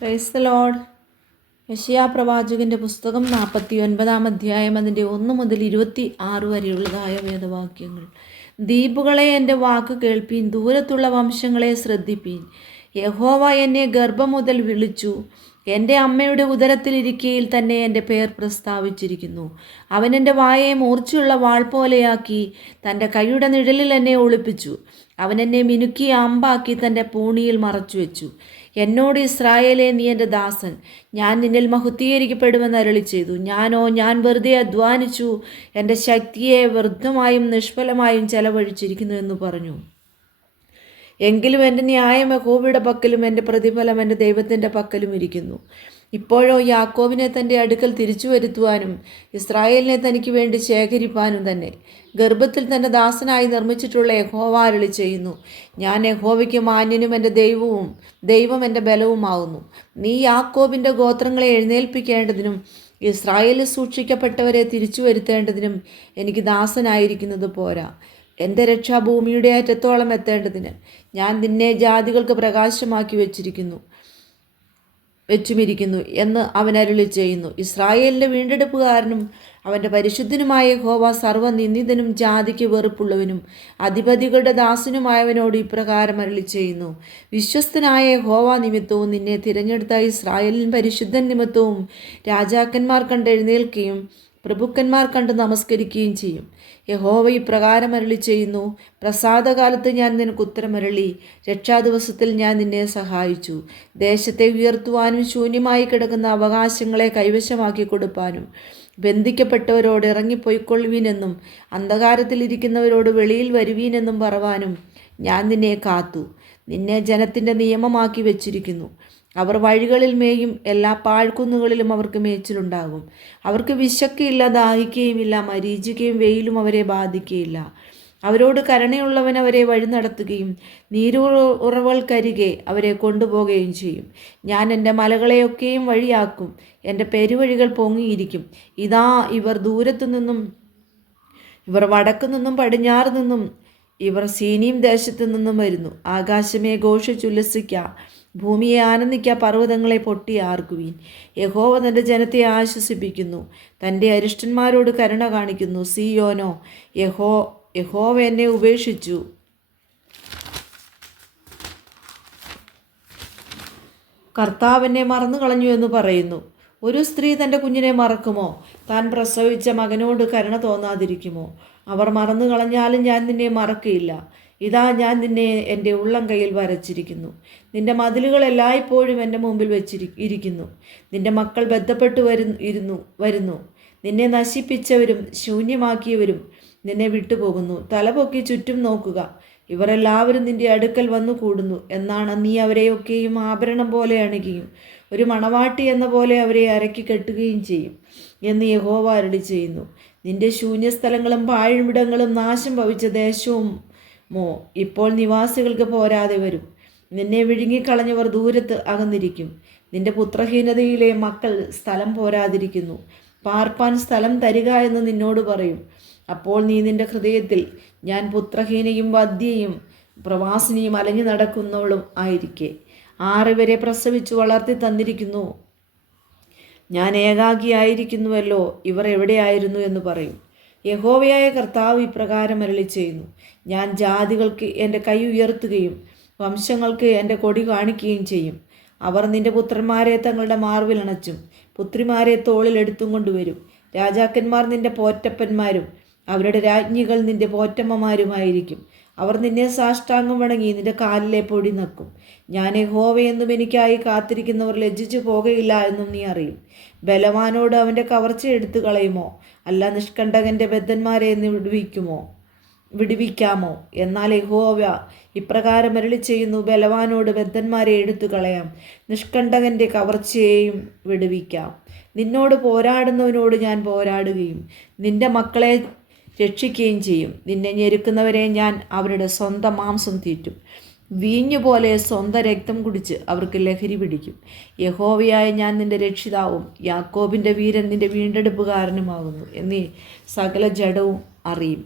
Praise the Lord. യെശയ്യാ പ്രവാചകൻ്റെ പുസ്തകം 49-ാം അധ്യായം അതിൻ്റെ 1 മുതൽ 26 വരെയുള്ളതായ വേദവാക്യങ്ങൾ. ദ്വീപുകളെ എൻ്റെ വാക്ക് കേൾപ്പീൻ, ദൂരത്തുള്ള വംശങ്ങളെ ശ്രദ്ധിപ്പീൻ. യഹോവ എന്നെ ഗർഭം മുതൽ വിളിച്ചു, എൻ്റെ അമ്മയുടെ ഉദരത്തിലിരിക്കയിൽ തന്നെ എൻ്റെ പേർ പ്രസ്താവിച്ചിരിക്കുന്നു. അവൻ എൻ്റെ വായെ മൂർച്ചയുള്ള വാൾ പോലെയാക്കി, തൻ്റെ കൈയുടെ നിഴലിൽ എന്നെ ഒളിപ്പിച്ചു. അവൻ എന്നെ മിനുക്കി അമ്പാക്കി തൻ്റെ പൂണിയിൽ മറച്ചു വെച്ചു. എന്നോട്, ഇസ്രായേലേ, നീ എൻ്റെ ദാസൻ, ഞാൻ നിന്നിൽ മഹത്വീകരിക്കപ്പെടുമെന്ന് അരുളി ചെയ്തു. ഞാൻ വെറുതെ അധ്വാനിച്ചു, എൻ്റെ ശക്തിയെ വ്യർത്ഥമായും നിഷ്ഫലമായും ചെലവഴിച്ചിരിക്കുന്നു എന്ന് പറഞ്ഞു. എങ്കിലും എൻ്റെ ന്യായം യഹോവയുടെ പക്കലും എൻ്റെ പ്രതിഫലം എൻ്റെ ദൈവത്തിൻ്റെ പക്കലും ഇരിക്കുന്നു. ഇപ്പോഴോ യാക്കോബിനെ തൻ്റെ അടുക്കൽ തിരിച്ചു വരുത്തുവാനും ഇസ്രായേലിനെ തനിക്ക് വേണ്ടി ശേഖരിപ്പാനും തന്നെ ഗർഭത്തിൽ തൻ്റെ ദാസനായി നിർമ്മിച്ചിട്ടുള്ള യഹോവ അരുളി ചെയ്യുന്നു. ഞാൻ യഹോവയ്ക്ക് മാന്യനും എൻ്റെ ദൈവം എൻ്റെ ബലവുമാകുന്നു. നീ യാക്കോബിൻ്റെ ഗോത്രങ്ങളെ എഴുന്നേൽപ്പിക്കേണ്ടതിനും ഇസ്രായേലിൽ സൂക്ഷിക്കപ്പെട്ടവരെ തിരിച്ചു വരുത്തേണ്ടതിനും എനിക്ക് ദാസനായിരിക്കുന്നത് പോരാ. എൻ്റെ രക്ഷ ഭൂമിയുടെ അറ്റത്തോളം എത്തേണ്ടതിന് ഞാൻ നിന്നെ ജാതികൾക്ക് പ്രകാശമാക്കി വെച്ചുമിരിക്കുന്നു എന്ന് അവൻ അരുളി ചെയ്യുന്നു. ഇസ്രായേലിൻ്റെ വീണ്ടെടുപ്പുകാരനും അവൻ്റെ പരിശുദ്ധനുമായ യഹോവ സർവ്വനിന്ദിതനും ജാതിക്ക് വെറുപ്പുള്ളവനും അധിപതികളുടെ ദാസനുമായവനോട് ഇപ്രകാരം അരുളി ചെയ്യുന്നു. വിശ്വസ്തനായ യഹോവ നിമിത്തവും നിന്നെ തിരഞ്ഞെടുത്ത ഇസ്രായേലിൻ പരിശുദ്ധൻ നിമിത്തവും രാജാക്കന്മാർ കണ്ട് എഴുന്നേൽക്കുകയും പ്രഭുക്കന്മാർ കണ്ട് നമസ്കരിക്കുകയും ചെയ്യും. യഹോവ ഇപ്രകാരം അരുളി ചെയ്യുന്നു. പ്രസാദകാലത്ത് ഞാൻ നിനക്ക് ഉത്തരമരുളി, രക്ഷാദിവസത്തിൽ ഞാൻ നിന്നെ സഹായിച്ചു. ദേശത്തെ ഉയർത്തുവാനും ശൂന്യമായി കിടക്കുന്ന അവകാശങ്ങളെ കൈവശമാക്കി കൊടുപ്പാനും ബന്ധിക്കപ്പെട്ടവരോട് ഇറങ്ങിപ്പോയിക്കൊള്ളുവീനെന്നും അന്ധകാരത്തിലിരിക്കുന്നവരോട് വെളിയിൽ വരുവീനെന്നും പറവാനും ഞാൻ നിന്നെ കാത്തു. നിന്നെ ജനത്തിൻ്റെ നിയമമാക്കി വെച്ചിരിക്കുന്നു. അവർ വഴികളിൽ മേയും, എല്ലാ പാഴ്ക്കുന്നുകളിലും അവർക്ക് മേച്ചിലുണ്ടാകും. അവർക്ക് വിശക്കുകയില്ല, ദാഹിക്കുകയുമില്ല, മരീചികയും വെയിലും അവരെ ബാധിക്കുകയില്ല. അവരോട് കരുണയുള്ളവൻ അവരെ വഴി നടത്തുകയും നീരുറവകൾക്കരികെ അവരെ കൊണ്ടുപോകുകയും ചെയ്യും. ഞാൻ എൻ്റെ മലകളെയൊക്കെയും വഴിയാക്കും, എൻ്റെ പെരുവഴികൾ പൊങ്ങിയിരിക്കും. ഇതാ, ഇവർ ദൂരത്തു നിന്നും, ഇവർ വടക്കു നിന്നും, പടിഞ്ഞാറ് നിന്നും, ഇവർ സീനീം ദേശത്തു നിന്നും വരുന്നു. ആകാശമേ ഘോഷിച്ചുല്ലസിക്ക, ഭൂമിയെ ആനന്ദിക്ക, പർവ്വതങ്ങളെ പൊട്ടി ആർക്കുവീൻ. യഹോവ തൻ്റെ ജനത്തെ ആശ്വസിപ്പിക്കുന്നു, തൻ്റെ അരിഷ്ടന്മാരോട് കരുണ കാണിക്കുന്നു. സീയോനോ, യഹോവ എന്നെ ഉപേക്ഷിച്ചു, കർത്താവ് മറന്നു കളഞ്ഞു എന്ന് പറയുന്നു. ഒരു സ്ത്രീ തൻ്റെ കുഞ്ഞിനെ മറക്കുമോ? താൻ പ്രസവിച്ച മകനോട് കരുണ തോന്നാതിരിക്കുമോ? അവർ മറന്നു കളഞ്ഞാലും ഞാൻ നിന്നെ മറക്കുകയില്ല. ഇതാ, ഞാൻ നിന്നെ എൻ്റെ ഉള്ളം കയ്യിൽ വരച്ചിരിക്കുന്നു. നിന്റെ മതിലുകൾ എല്ലായ്പ്പോഴും എൻ്റെ മുമ്പിൽ ഇരിക്കുന്നു. നിന്റെ മക്കൾ ബന്ധപ്പെട്ടു വരുന്നു. നിന്നെ നശിപ്പിച്ചവരും ശൂന്യമാക്കിയവരും നിന്നെ വിട്ടുപോകുന്നു. തലപൊക്കി ചുറ്റും നോക്കുക, ഇവർ എല്ലാവരും നിന്റെ അടുക്കൽ വന്നു കൂടുന്നു. എന്നാണ് നീ അവരെയൊക്കെയും ആഭരണം പോലെ അണിയുകയും ഒരു മണവാട്ടി എന്ന പോലെ അവരെ അരക്കി കെട്ടുകയും ചെയ്യും എന്ന് യഹോവ അരുളി ചെയ്യുന്നു. നിന്റെ ശൂന്യസ്ഥലങ്ങളും പാഴ്വിടങ്ങളും നാശം ഭവിച്ച ദേശവും ഇപ്പോൾ നിവാസികൾക്ക് പോരാതെ വരും. നിന്നെ വിഴുങ്ങിക്കളഞ്ഞവർ ദൂരത്ത് അകന്നിരിക്കും. നിന്റെ പുത്രഹീനതയിലെ മക്കൾ സ്ഥലം പോരാതിരിക്കുന്നു. പാർപ്പാൻ സ്ഥലം തരിക എന്ന് നിന്നോട് പറയും. അപ്പോൾ നീ നിന്റെ ഹൃദയത്തിൽ, ഞാൻ പുത്രഹീനയും വന്ധ്യയും പ്രവാസിനിയും അലഞ്ഞു നടക്കുന്നവളും ആയിരിക്കെ 6 വരെ പ്രസവിച്ചു വളർത്തി തന്നിരിക്കുന്നു. ഞാൻ ഏകാഗിയായിരിക്കുന്നുവല്ലോ, ഇവർ എവിടെയായിരുന്നു എന്ന് പറയും. യഹോവയായ കർത്താവ് ഇപ്രകാരം അരുളി ചെയ്യുന്നു. ഞാൻ ജാതികൾക്ക് എൻ്റെ കൈ ഉയർത്തുകയും വംശങ്ങൾക്ക് എൻ്റെ കൊടി കാണിക്കുകയും ചെയ്യും. അവർ നിന്റെ പുത്രന്മാരെ തങ്ങളുടെ മാർവിൽ അണച്ചും പുത്രിമാരെ തോളിൽ എടുത്തും കൊണ്ടുവരും. രാജാക്കന്മാർ നിന്റെ പോറ്റപ്പന്മാരും അവരുടെ രാജ്ഞികൾ നിന്റെ പോറ്റമ്മമാരുമായിരിക്കും. അവർ നിന്നെ സാഷ്ടാംഗം വണങ്ങി നിന്റെ കാലിലെ പൊടി നക്കും. ഞാൻ യഹോവയെന്നും എനിക്കായി കാത്തിരിക്കുന്നവർ ലജ്ജിച്ചു പോകയില്ല എന്നും നീ അറിയും. ബലവാനോട് അവൻ്റെ കവർച്ച എടുത്തു കളയുമോ? അല്ല, നിഷ്കണ്ടകൻ്റെ ബദ്ധന്മാരെ വിടുവിക്കാമോ? എന്നാൽ യഹോവ ഇപ്രകാരം അരുളി ചെയ്യുന്നു. ബലവാനോട് ബദ്ധന്മാരെ എടുത്തു കളയാം, നിഷ്കണ്ടകൻ്റെ കവർച്ചയെയും വിടുവിക്കാം. നിന്നോട് പോരാടുന്നവനോട് ഞാൻ പോരാടുകയും നിന്റെ മക്കളെ രക്ഷിക്കുകയും ചെയ്യും. നിന്നെ ഞെരുക്കുന്നവരെ ഞാൻ അവരുടെ സ്വന്തം മാംസം തീറ്റും. വീഞ്ഞുപോലെ സ്വന്തം രക്തം കുടിച്ച് അവർക്ക് ലഹരി പിടിക്കും. യഹോവയായ ഞാൻ നിന്റെ രക്ഷിതാവും യാക്കോബിൻ്റെ വീരൻ നിന്റെ വീണ്ടെടുപ്പുകാരനുമാകുന്നു എന്നീ സകല ജഡവും അറിയും.